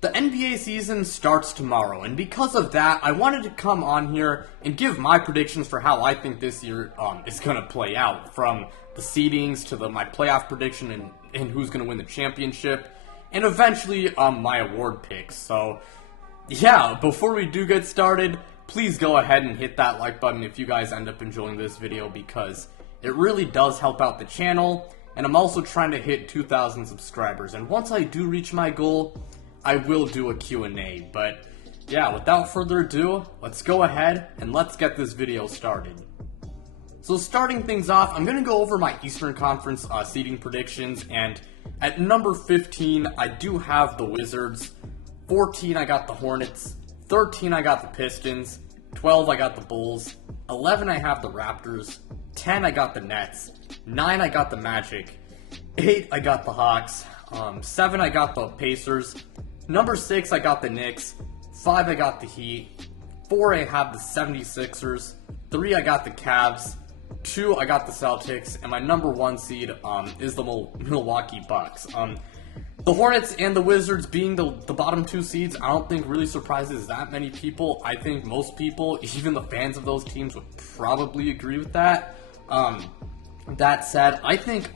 The NBA season starts tomorrow, and because of that, I wanted to come on here and give my predictions for how I think this year is going to play out, from the seedings to my playoff prediction and who's going to win the championship, and eventually my award picks. So, yeah, before we do get started, please go ahead and hit that like button if you guys end up enjoying this video, because it really does help out the channel, and I'm also trying to hit 2,000 subscribers, and once I do reach my goal, I will do a Q&A, but yeah, without further ado, let's go ahead and let's get this video started. So starting things off, I'm going to go over my Eastern Conference seeding predictions, and at number 15, I do have the Wizards, 14, I got the Hornets, 13, I got the Pistons, 12, I got the Bulls, 11, I have the Raptors, 10, I got the Nets, 9, I got the Magic, 8, I got the Hawks, 7, I got the Pacers, number 6, I got the Knicks, 5, I got the Heat, 4, I have the 76ers, 3, I got the Cavs, 2, I got the Celtics, and my number 1 seed is the Milwaukee Bucks. The Hornets and the Wizards being the bottom 2 seeds, I don't think really surprises that many people. I think most people, even the fans of those teams, would probably agree with that. That said, I think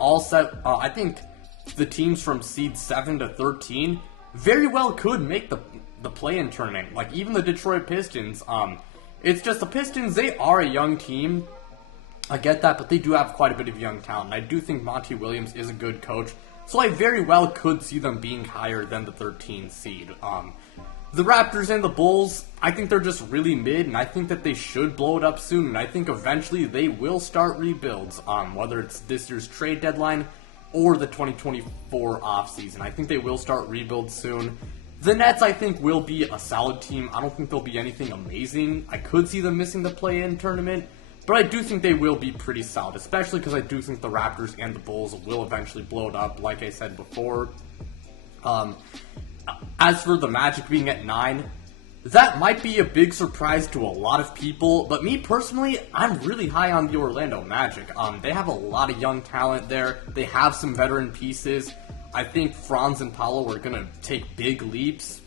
the teams from seed 7 to 13 very well could make the play-in tournament. Like, even the Detroit Pistons, it's just the Pistons, they are a young team. I get that, but they do have quite a bit of young talent. I do think Monty Williams is a good coach, so I very well could see them being higher than the 13th seed. The Raptors and the Bulls, I think they're just really mid, and I think that they should blow it up soon, and I think eventually they will start rebuilds, whether it's this year's trade deadline or the 2024 offseason. I think they will start rebuilds soon. The Nets, I think, will be a solid team. I don't think they'll be anything amazing. I could see them missing the play-in tournament, but I do think they will be pretty solid, especially because I do think the Raptors and the Bulls will eventually blow it up, like I said before. As for the Magic being at 9, that might be a big surprise to a lot of people, but me personally, I'm really high on the Orlando Magic. They have a lot of young talent there. They have some veteran pieces. I think Franz and Paolo are going to take big leaps.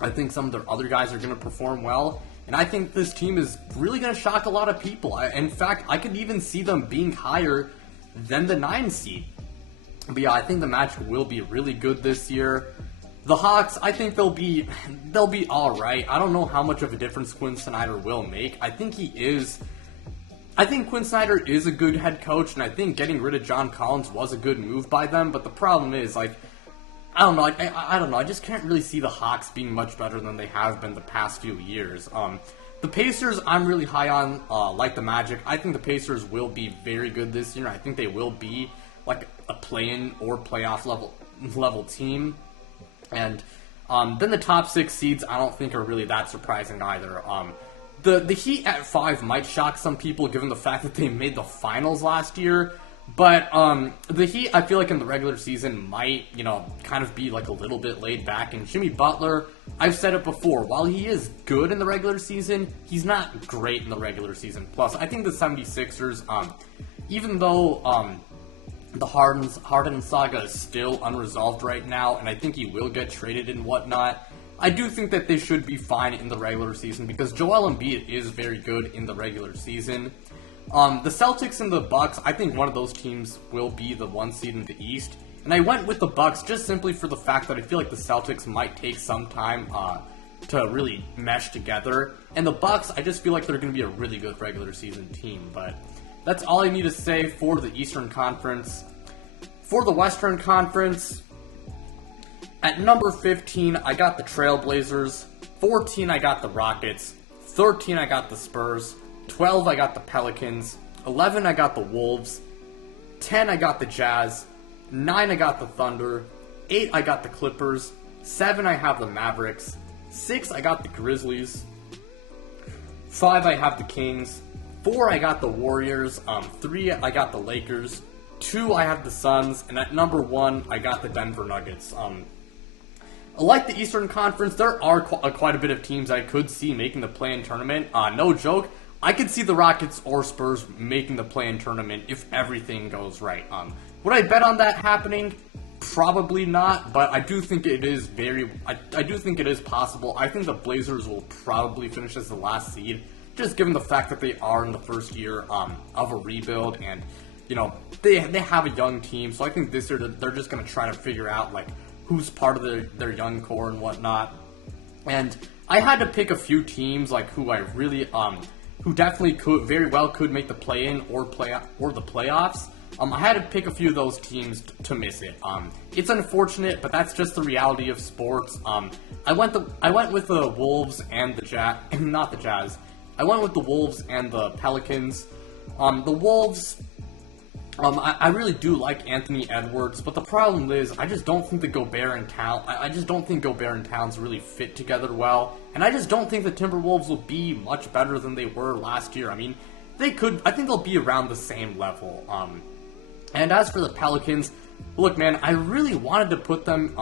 I think some of their other guys are going to perform well. And I think this team is really going to shock a lot of people. In fact, I could even see them being higher than the 9 seed. But yeah, I think the Magic will be really good this year. The Hawks, I think they'll be alright. I don't know how much of a difference Quinn Snyder will make. I think Quinn Snyder is a good head coach, and I think getting rid of John Collins was a good move by them, but the problem is, I don't know, I don't know, I just can't really see the Hawks being much better than they have been the past few years. The Pacers, I'm really high on, like the Magic. I think the Pacers will be very good this year. I think they will be like a play-in or playoff level team. And then the top 6 seeds, I don't think are really that surprising either. The Heat at 5 might shock some people given the fact that they made the finals last year. But the Heat, I feel like in the regular season might, kind of be like a little bit laid back. And Jimmy Butler, I've said it before, while he is good in the regular season, he's not great in the regular season. Plus, I think the 76ers, even though the Harden saga is still unresolved right now, and I think he will get traded and whatnot, I do think that they should be fine in the regular season because Joel Embiid is very good in the regular season. The Celtics and the Bucks, I think one of those teams will be the 1 seed in the East, and I went with the Bucks just simply for the fact that I feel like the Celtics might take some time to really mesh together, and the Bucks, I just feel like they're going to be a really good regular season team. But that's all I need to say for the Eastern Conference. For the Western Conference, at number 15, I got the Trailblazers, 14, I got the Rockets, 13, I got the Spurs, 12, I got the Pelicans, 11, I got the Wolves, 10, I got the Jazz, 9, I got the Thunder, 8, I got the Clippers, 7, I have the Mavericks, 6, I got the Grizzlies, 5, I have the Kings, 4, I got the Warriors, 3, I got the Lakers, 2, I have the Suns, and at number 1, I got the Denver Nuggets. Like the Eastern Conference, there are quite a bit of teams I could see making the play-in tournament. No joke, I could see the Rockets or Spurs making the play-in tournament if everything goes right. Would I bet on that happening? Probably not, but I do think it is I do think it is possible. I think the Blazers will probably finish as the last seed, just given the fact that they are in the first year of a rebuild, and you know they have a young team. So I think this year they're just gonna try to figure out like who's part of their young core and whatnot. And I had to pick a few teams like who I really who definitely very well could make the play-in or the playoffs. I had to pick a few of those teams to miss it. It's unfortunate, but that's just the reality of sports. I went with the Wolves and the Jazz, not the Jazz. I went with the Wolves and the Pelicans. The Wolves, I really do like Anthony Edwards, but the problem is I just don't think the Gobert and Towns. I just don't think Gobert and Towns really fit together well, and I just don't think the Timberwolves will be much better than they were last year. I mean, they could. I think they'll be around the same level. And as for the Pelicans, look, man, I really wanted to put them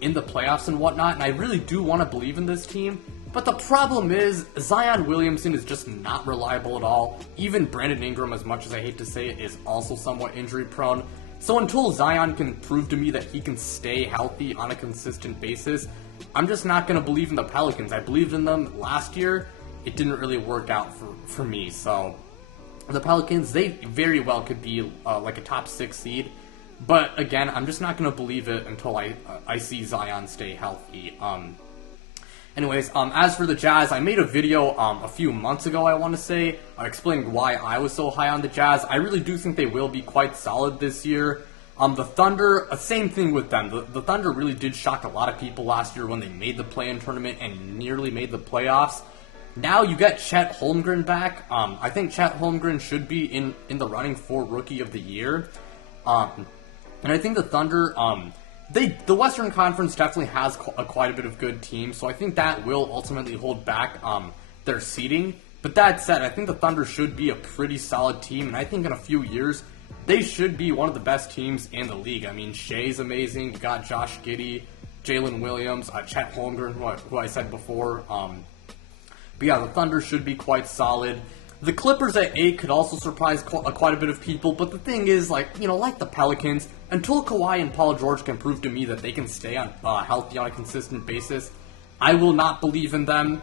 in the playoffs and whatnot, and I really do want to believe in this team. But the problem is, Zion Williamson is just not reliable at all. Even Brandon Ingram, as much as I hate to say it, is also somewhat injury prone. So until Zion can prove to me that he can stay healthy on a consistent basis, I'm just not going to believe in the Pelicans. I believed in them last year. It didn't really work out for me, so the Pelicans, they very well could be like a top 6 seed, but again, I'm just not going to believe it until I see Zion stay healthy. Anyways, as for the Jazz, I made a video a few months ago, I want to say, explaining why I was so high on the Jazz. I really do think they will be quite solid this year. The Thunder, same thing with them. The Thunder really did shock a lot of people last year when they made the play-in tournament and nearly made the playoffs. Now you get Chet Holmgren back. I think Chet Holmgren should be in the running for Rookie of the Year. And I think the Thunder, the Western Conference definitely has quite a bit of good teams, so I think that will ultimately hold back their seeding. But that said, I think the Thunder should be a pretty solid team, and I think in a few years, they should be one of the best teams in the league. I mean, Shea's amazing. You got Josh Giddey, Jalen Williams, Chet Holmgren, who I said before. But yeah, the Thunder should be quite solid. The Clippers at 8 could also surprise quite a bit of people, but the thing is, like the Pelicans, until Kawhi and Paul George can prove to me that they can stay on healthy on a consistent basis, I will not believe in them.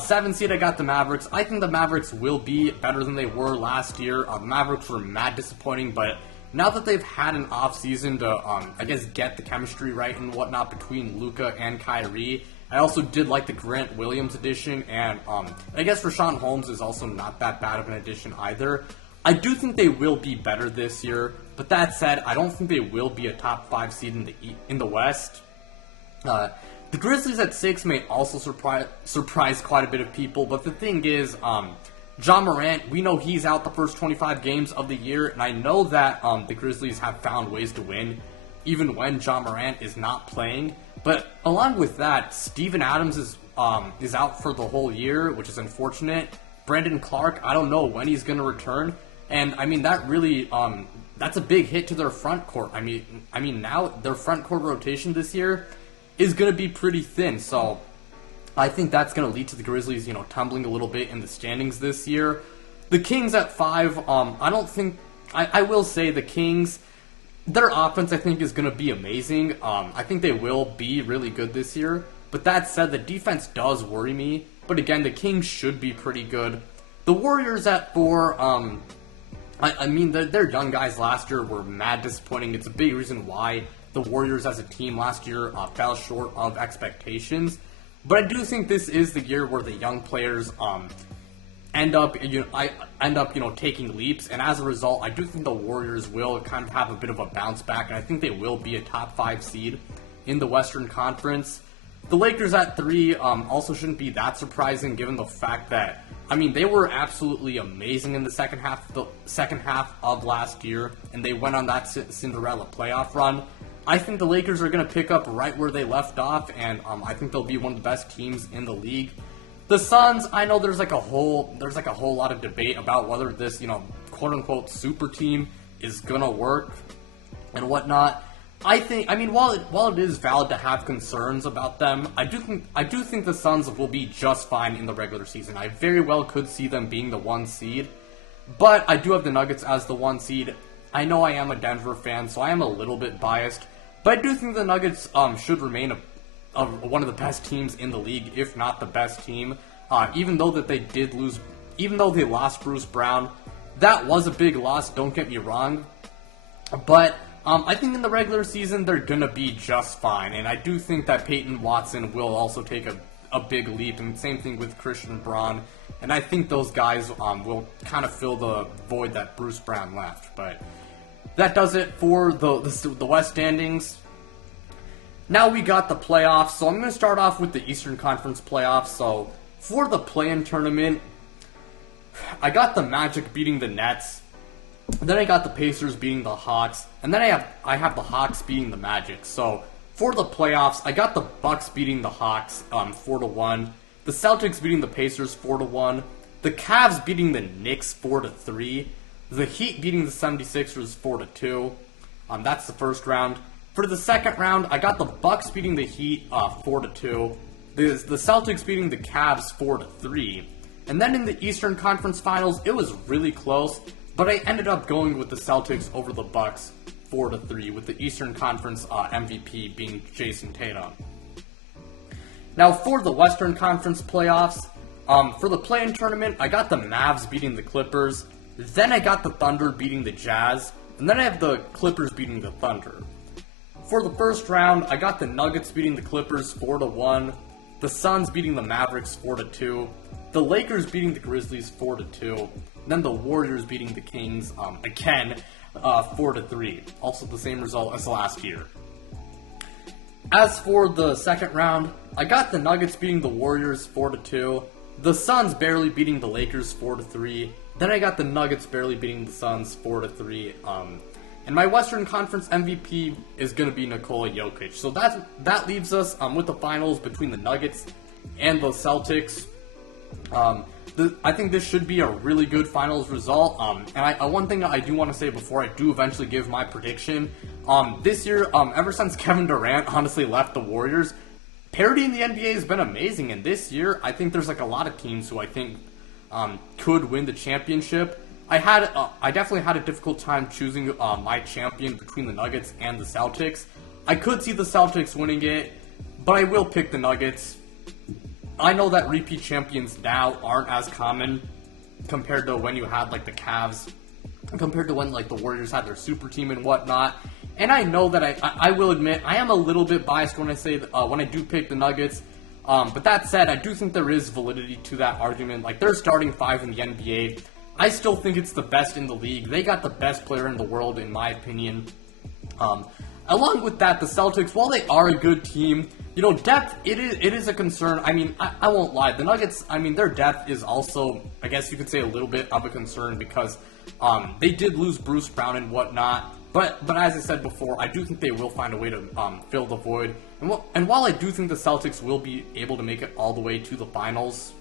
7 seed, I got the Mavericks. I think the Mavericks will be better than they were last year. The Mavericks were mad disappointing, but now that they've had an off season to, I guess, get the chemistry right and whatnot between Luka and Kyrie, I also did like the Grant Williams addition, and I guess Rashawn Holmes is also not that bad of an addition either. I do think they will be better this year, but that said, I don't think they will be a top 5 seed in the West. The Grizzlies at 6 may also surprise quite a bit of people, but the thing is, Ja Morant, we know he's out the first 25 games of the year, and I know that the Grizzlies have found ways to win, even when Ja Morant is not playing. But along with that, Steven Adams is out for the whole year, which is unfortunate. Brandon Clark, I don't know when he's going to return, and I mean that really that's a big hit to their front court. I mean now their front court rotation this year is going to be pretty thin, so I think that's going to lead to the Grizzlies, tumbling a little bit in the standings this year. The Kings at 5, I will say the Kings, their offense, I think, is going to be amazing. I think they will be really good this year. But that said, the defense does worry me. But again, the Kings should be pretty good. The Warriors at 4, I mean, their young guys last year were mad disappointing. It's a big reason why the Warriors as a team last year fell short of expectations. But I do think this is the year where the young players end up taking leaps, and as a result, I do think the Warriors will kind of have a bit of a bounce back, and I think they will be a top 5 seed in the Western Conference. The Lakers at 3 also shouldn't be that surprising, given the fact that they were absolutely amazing in the second half of last year, and they went on that Cinderella playoff run. I think the Lakers are going to pick up right where they left off, and I think they'll be one of the best teams in the league. The Suns, I know there's a whole lot of debate about whether this, quote unquote super team is gonna work and whatnot. While it is valid to have concerns about them, I do think the Suns will be just fine in the regular season. I very well could see them being the 1 seed, but I do have the Nuggets as the 1 seed. I know I am a Denver fan, so I am a little bit biased. But I do think the Nuggets should remain one of the best teams in the league, if not the best team. Even though they lost Bruce Brown, that was a big loss. Don't get me wrong, but I think in the regular season they're gonna be just fine, and I do think that Peyton Watson will also take a big leap, and same thing with Christian Braun, and I think those guys will kind of fill the void that Bruce Brown left. But that does it for the West standings. Now we got the playoffs, so I'm going to start off with the Eastern Conference playoffs. So for the play-in tournament, I got the Magic beating the Nets, then I got the Pacers beating the Hawks, and then I have the Hawks beating the Magic. So for the playoffs, I got the Bucks beating the Hawks 4-1, the Celtics beating the Pacers 4-1, the Cavs beating the Knicks 4-3, the Heat beating the 76ers 4-2. That's the first round. For the second round, I got the Bucks beating the Heat 4-2, the Celtics beating the Cavs 4-3, and then in the Eastern Conference Finals, it was really close, but I ended up going with the Celtics over the Bucks 4-3, with the Eastern Conference MVP being Jason Tatum. Now for the Western Conference playoffs, for the play-in tournament, I got the Mavs beating the Clippers, then I got the Thunder beating the Jazz, and then I have the Clippers beating the Thunder. For the first round, I got the Nuggets beating the Clippers 4-1, the Suns beating the Mavericks 4-2, the Lakers beating the Grizzlies 4-2, then the Warriors beating the Kings again 4-3. Also the same result as last year. As for the second round, I got the Nuggets beating the Warriors 4-2, the Suns barely beating the Lakers 4-3, then I got the Nuggets barely beating the Suns 4-3. And my Western Conference MVP is going to be Nikola Jokic. So that leaves us with the finals between the Nuggets and the Celtics. I think this should be a really good finals result. And one thing I do want to say before I do eventually give my prediction, this year, ever since Kevin Durant honestly left the Warriors, parity in the NBA has been amazing. And this year, I think there's like a lot of teams who I think could win the championship. I definitely had a difficult time choosing my champion between the Nuggets and the Celtics. I could see the Celtics winning it, but I will pick the Nuggets. I know that repeat champions now aren't as common compared to when you had like the Cavs, compared to when like the Warriors had their super team and whatnot. And I know that I will admit I am a little bit biased when I say when I do pick the Nuggets. But that said, I do think there is validity to that argument. Like they're starting five in the NBA. I still think it's the best in the league. They got the best player in the world, in my opinion. Along with that, the Celtics, while they are a good team, depth, it is a concern. I mean, I won't lie. The Nuggets, their depth is also, I guess you could say, a little bit of a concern because they did lose Bruce Brown and whatnot. But as I said before, I do think they will find a way to fill the void. And while I do think the Celtics will be able to make it all the way to the finals,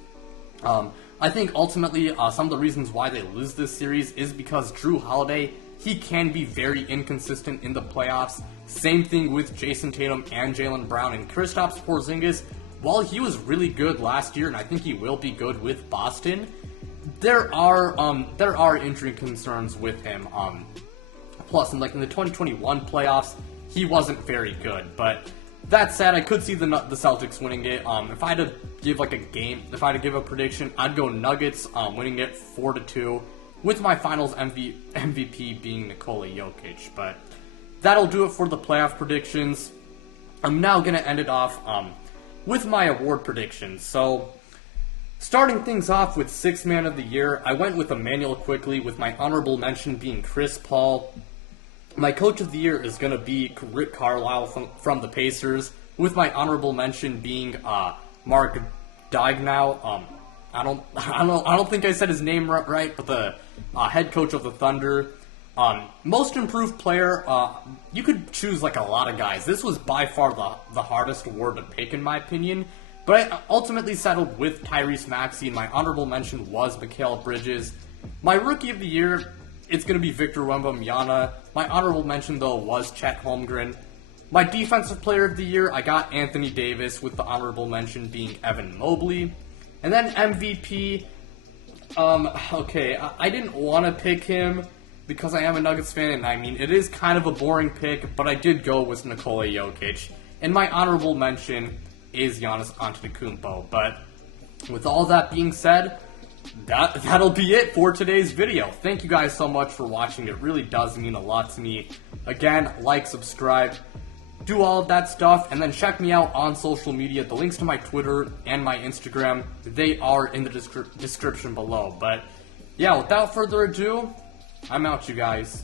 I think ultimately some of the reasons why they lose this series is because Jrue Holiday, he can be very inconsistent in the playoffs. Same thing with Jason Tatum and Jaylen Brown. And Kristaps Porzingis, while he was really good last year, and I think he will be good with Boston, there are injury concerns with him. Plus, in the 2021 playoffs, he wasn't very good. But that said, I could see the Celtics winning it. If I had to give a prediction, I'd go Nuggets winning it 4-2, with my finals MVP being Nikola Jokic. But that'll do it for the playoff predictions. I'm now gonna end it off with my award predictions. So, starting things off with Sixth Man of the Year, I went with Immanuel Quickley, with my honorable mention being Chris Paul. My Coach of the Year is going to be Rick Carlisle from the Pacers, with my honorable mention being Mark Daigneault. I don't think I said his name right, but the head coach of the Thunder. Most improved player, you could choose like a lot of guys. This was by far the hardest award to pick in my opinion, but I ultimately settled with Tyrese Maxey, and my honorable mention was Mikal Bridges. My Rookie of the Year, it's going to be Victor Wembanyama. My honorable mention, though, was Chet Holmgren. My Defensive Player of the Year, I got Anthony Davis, with the honorable mention being Evan Mobley. And then MVP, I didn't want to pick him, because I am a Nuggets fan, and I mean, it is kind of a boring pick, but I did go with Nikola Jokic. And my honorable mention is Giannis Antetokounmpo. But with all that being said, that'll be it for today's video. Thank you guys so much for watching. It really does mean a lot to me. Again, like, subscribe, do all of that stuff, and then check me out on social media. The links to my Twitter and my Instagram, they are in the description below. But yeah, without further ado, I'm out, you guys.